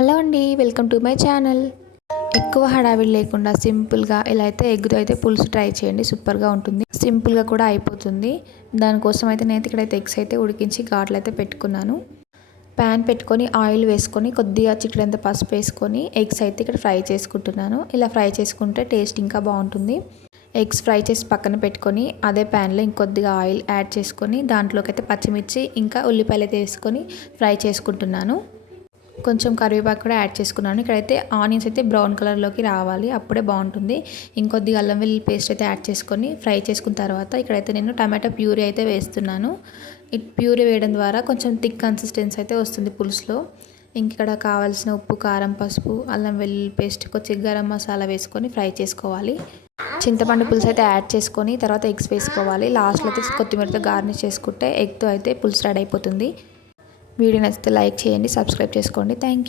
Hello అండి, welcome to my channel. ఎక్కువ హడావిడి లేకుండా సింపుల్గా ఇలా అయితే ఎగ్గుతో అయితే పులుసు ట్రై చేయండి. సూపర్గా ఉంటుంది, సింపుల్గా కూడా అయిపోతుంది. దానికోసం అయితే నేను ఇక్కడైతే ఎగ్స్ అయితే ఉడికించి ఘాట్లు అయితే పెట్టుకున్నాను. ప్యాన్ పెట్టుకొని ఆయిల్ వేసుకొని కొద్దిగా చిటికెడంత పసుపు వేసుకొని ఎగ్స్ అయితే ఇక్కడ ఫ్రై చేసుకుంటున్నాను. ఇలా ఫ్రై చేసుకుంటే టేస్ట్ ఇంకా బాగుంటుంది. ఎగ్స్ ఫ్రై చేసి పక్కన పెట్టుకొని అదే ప్యాన్లో ఇంకొద్దిగా ఆయిల్ యాడ్ చేసుకొని దాంట్లోకి అయితే పచ్చిమిర్చి ఇంకా ఉల్లిపాయలు అయితే వేసుకొని ఫ్రై చేసుకుంటున్నాను. కొంచెం కరివేపాకు కూడా యాడ్ చేసుకున్నాను. ఇక్కడైతే ఆనియన్స్ అయితే బ్రౌన్ కలర్లోకి రావాలి, అప్పుడే బాగుంటుంది. ఇంకొద్దిగా అల్లం వెల్లుల్లి పేస్ట్ అయితే యాడ్ చేసుకొని ఫ్రై చేసుకున్న తర్వాత ఇక్కడైతే నేను టమాటో ప్యూరీ అయితే వేస్తున్నాను. ఈ ప్యూరీ వేయడం ద్వారా కొంచెం థిక్ కన్సిస్టెన్సీ అయితే వస్తుంది పులుసులో. ఇక్కడ కావాల్సిన ఉప్పు, కారం, పసుపు, అల్లం వెల్లుల్లి పేస్ట్, కొంచెం గరం మసాలా వేసుకొని ఫ్రై చేసుకోవాలి. చింతపండు పులుసు అయితే యాడ్ చేసుకొని తర్వాత ఎగ్స్ వేసుకోవాలి. లాస్ట్లో అయితే కొత్తిమీరతో గార్నిష్ చేసుకుంటే ఎగ్తో అయితే పులుసు రెడీ అయిపోతుంది. వీడియో నచ్చితే లైక్ చేయండి, సబ్స్క్రైబ్ చేసుకోండి. Thank you.